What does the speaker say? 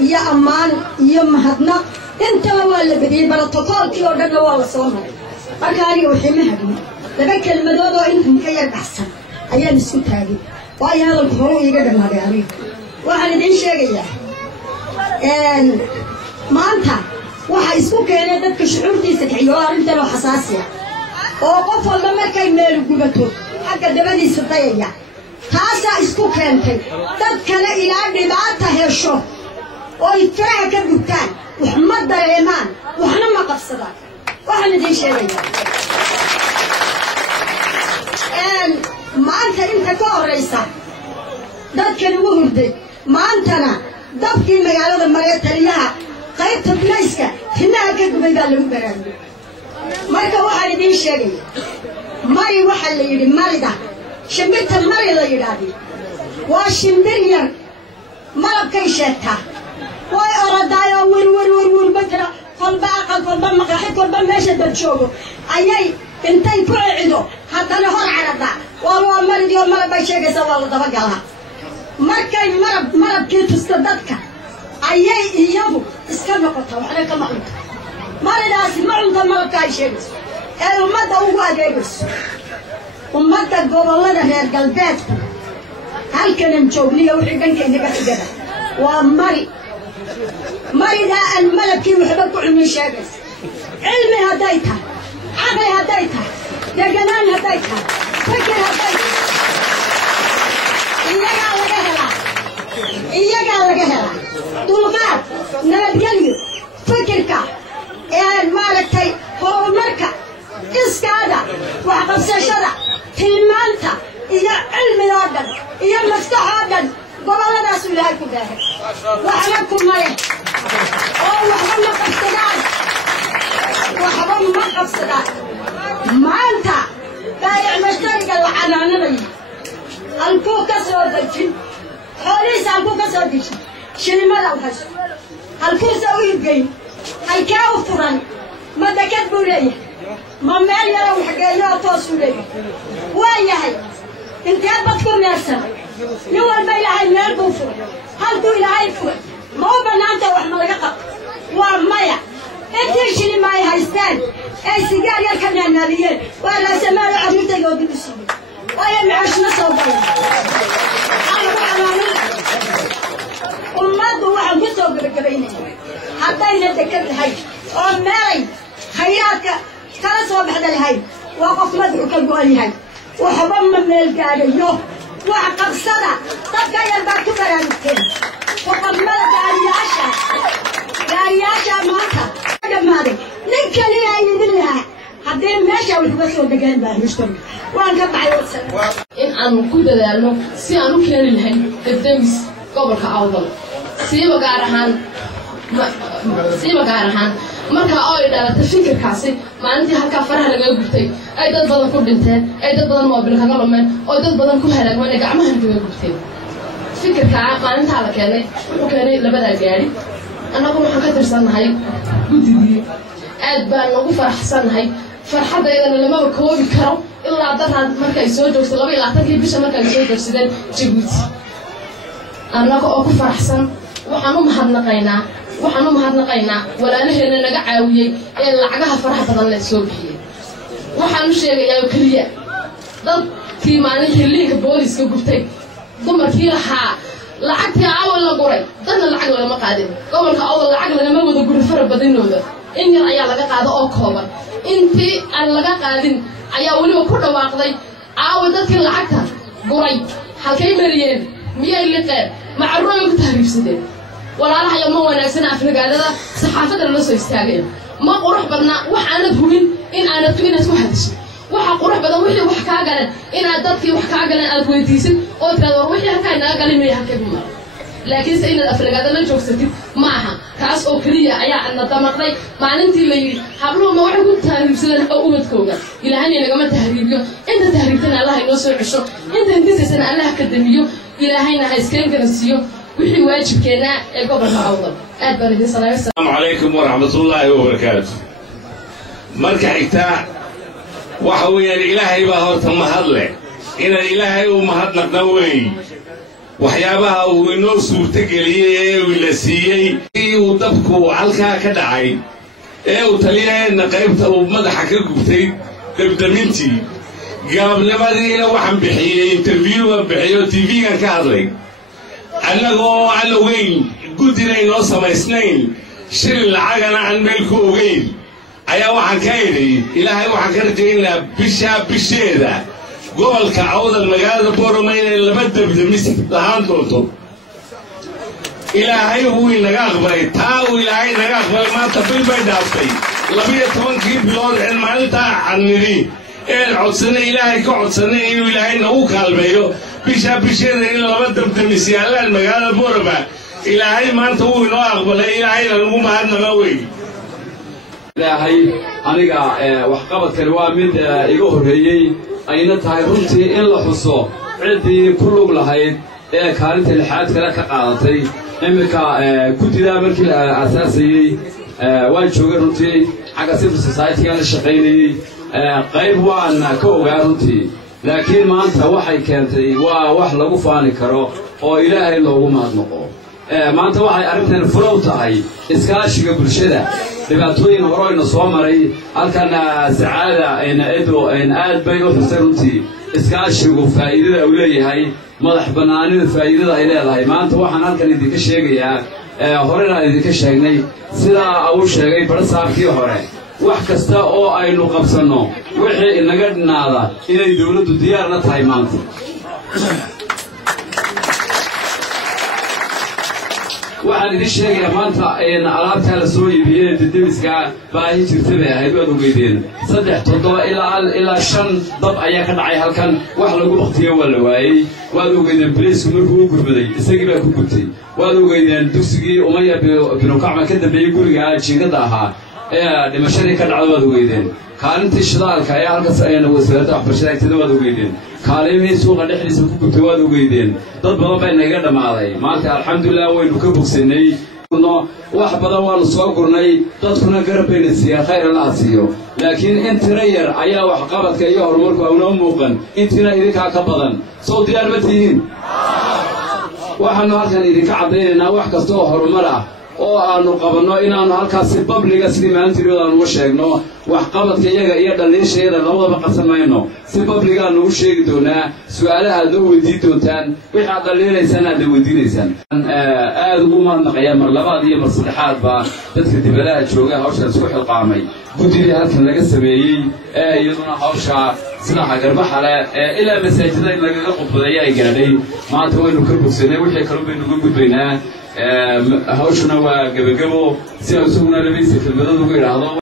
يا أمان يا مهدنا أنت ولا بدي بروتوكول كي أردنا ولا صومه أكاري وحمهني لبك المدود وإنهم كير أحسن أيام السوت هذه وأي هذا الخروج يقدر ما بيعرف وأنا دين شيء ما أنت وحيسوق أنا ذاك شعور تيسك عيار أنت لو حساسية وقف لما كان ماله جبته حق دبني سطية تاسع اسكوك أنت تذكر إلى بداية هالشو ويتراه كبتان وحمد الإيمان وحنا ما قصدك وحنا دي شيء ما أنت كوريسا تذكر وهردي ما أنتنا دبكي مجال المريض تريها قيد تبليسك هنا كده بيدلهم برد ما كواحد دي شيء ماري واحد اللي يدي ماري ده شمبت الماري اللي يدادي وشمبريا مرب كيشتها وأردايا ور بكرة فالبا مقاحي فالبا ماشي تشوفه أيي انتي كعدو حتى نهار عرضا والله مرد يوم مرب بيشيك سوى الله دبقالها مركي مرب كي تستددك أيي إيابو اسكبنا قطة وحنا كما قلت مرد أسي معلومة مرب كايشيك المدى هو أجيبس ومدى قبل لنا هي القلبات هل كان مشوفني وحيدن كأنك أتجدها ومري ذا الملك يحبك علمي شابس علمي هديتها عقلي هديتها يا جنان هديتها فكر هديتها إياك على جهلا طلقات نبيل فكرك يا المالك هو المركة إسكادا وعقب سشدا تلمانتا إيا علمي هذا إيا مفتاح هذا قبل الناس اللي هاي كلها وحناكم ماله وحنا ما قصدان ما أنت بايع مشتري قال عناني الكوكا سودتين حوليس الكوكا سودتين شنو ما لو هش الكوكا ويبين هاي كاو فرن ما دكت بوليه ما مال يرى وحكاية توصليه ويا هاي انت بتكون ناسا نور بيلا هاي مال بوفر هل تقول هاي فور ما هو بنانته وحنا لقى ومايا انت شنو معي هايستان اي سيجار يركن النبيين ولا سمال عمرته يود بسيب ويا معشنا صوبين وما دو واحد يسوق بالكبينه حتى ينتكب الهاي وماري خياتك كلا صوب حدا الهاي وقف مدعو كالقولي هاي وحبم من القاريو وعقب صدى طبقا يلباكو برانكين وقبل دارياشا ماتا قبل لنك لي عيني بالله حدين ماشي والحبس ودقان باه مشتري وان قبع يوصل إن أنا كل ذلك سي أنا كان الهي الدمس قبل كعوضل سي بقارهان marka oo idaalata fikirkaasi maalintii halka faraha laga gubtay ay dad badan ku dhinteen ay dad badan moobil kaga lumeen oo dad badan ku halaagmeen gacmaha kaga gubtay fikirka maalinta la keenay wuxuu keenay labada gaari anagu waxaan ka tirsanahay guddigii aad baan ugu faraxsanahay farxadeedana lama koobi karo ilaa dadaan markay soo joogto 22 bisha markay soo joogsadeen Djibouti anagu oo ku faraxsan waxaan u mahadnaqaynaa walaalaheena naga caawiyay ee lacagaha faraha badan la soo bixiyay waxaan u sheegayaa kaliya dadkii maalintii liiga booliska gubtay dumarkii lahaa lacagtii awal la guray dadna lacag lama qaadin gobolka awal lacag lagama wada guri fara badanooda in yar ayaa laga qaado oo kooban intii aan laga qaadin ayaa waliba ku dhawaaqday awal dadkii lacagta guray halkay mariyeen miyay liqeen macruuy ku taariifsadeen walaalaha yama wanaagsan afragaadada saxaafada la soo istaagay ma qurux badna waxaanad hubin in aanad ku hadasho waxa qurux badan wixii wax ka galan in aad dadkii wax ka galan aad weydiisid oo taado wixii halka inaga galimay halka laakiin sayna afragaada la joogsatid ma aha kaas oo kaliya ayaa aan damaqday maalintii la yiri habluhu ma wax ku taariibsadeen oo ubadkooda ilaahayna naga ma tahriibiyo inta tahriibtana Allah inoo soo cisho inta intiisana Allah ka damiyo ilaahayna ha iskeen garansiyo وحي واجب كنا قبل عوض أدبر السلام عليكم ورحمة الله وبركاته مركع إكتاع وحوي الإلهي بهور ثم هذله إن الإلهي ومهدنا نوي waxyaabaha uu inoo suurtageliyey ee uu ila siiyey uu dabku halkaa ka dhacay ee uu taliyaheenna qaybta uu madaxa ka gubtay dabdamintii gaabnimadiina waxaan bixiyey interviewgan bixiyo tv-gan ka hadlay annagoo aan ogeyn guddina inoo samaysnayn shilin lacagana aan meel ku ogeyn ayaa waxaan ka idhi ilaahay waxaan ka rajaynaynaa bishaa bisheeda gobolka awdal magaalada Boorama inay laba dabdamis lahaan doonto ilaahay wuu inaga aqbalay taa uu ilaahay naga aqbalay maanta bil bay dhaaftay 12 bilood ee maalintaa anniri ee codsanay ilaahay ka codsanay inuu ilaahay nagu kaalmeeyo bishaa bisheeda in laba dabdamis yaalaan magaalada Boorama ilaahay maanta wuu inoo aqbalay ilaahayna nagu mahadnaqa wey ilaahay aniga waxqabadkani waa mid iga horreeyey ayna tahay runtii in la xuso ciddii ku lug lahayd ee kaalinta lixaad kale ka qaadatay iminka guddida markii la aasaasayey waan joogay runtii xagga civil society-ga la shaqaynayey qayb waan ka ogaa runtii laakiin maanta waxay keentay waa wax lagu faani karo oo ilaahay loogu mahadnaqo maanta waxay arrintan furow tahay iskaashiga bulshada dhibaatooyin horeyna soo maray halkana sacaada edo aad bay u xusay runtii iskaashigu faa'iidada uu leeyahay madax bannaanida faa'iidada ay leedahay maanta waxaan halkan idinka sheegayaa horena idinka sheegnay sidaa uu sheegay barsaabkii hore wax kasta oo aynu qabsanno wixii inaga dhinaada inay dawladdu diyaar la tahay maanta waxaan idin sheegayaa maanta alaabtaa la soo iibiyey didimiska baahi jirta bay ahayd waad ogeydeen 3 7 ilaa 5 dab ayaa ka dhacay halkan wax lagu waqtiyo waa la waayey waad ogeydeen bariisku markuu u gurmaday isagii baa ku gubtay waad ogeydeen dugsigii Umaya binu Kacma ka dambeeyey guriga jiingada ahaa ee dhimashadii ka dhacday waad ogeydeen kaalintii shidaalka ayaa halkaas ayna wasaaradda waxbarashada agteeda waad ogeydeen kaalimii suuqa dhexdiisa ku gubtay waad ogeydeen dad badan baa inaga dhammaaday maanta alxamdulilah waynu ka bogsanay wax badan waanu soo gurnay dadkuna garab bayna siiyeen khayr Allah siiyo laakiin intira yar ayaa wax qabadka iyo horumarku aanu muuqan intina idinka ka badan soo diyaar ma tihiin waxaanu halkan idinka cadaynaynaa wax kasta oo horumar ah oo aanu qabanno inaanu halkaasi babliga sidii maalintii aanu uga sheegno wax qabadka iyaga iyo dhaliishayada labadaba qasamayno si babliga aanu u sheegi doonaa su'aalaha aad u weydiin doontaan wixii aad dhaliilaysaan aad weydiinaysaan aad ugu mahadnaqaya mar labaad iyo mar saddexaadba dadka dibadaha jooga hawshan isku xilqaamay guddidii halkan laga sameeyey iyaduna hawsha sida garbaha leh ilaa masaajidada in lagaga qodbadayo ay gaadhay maanta waynu ka bogsanay wixii kale baynu uga gudbaynaa hawshuna waa gabagabo si aan isaguna labaysa kelmadada ugu idhaahdo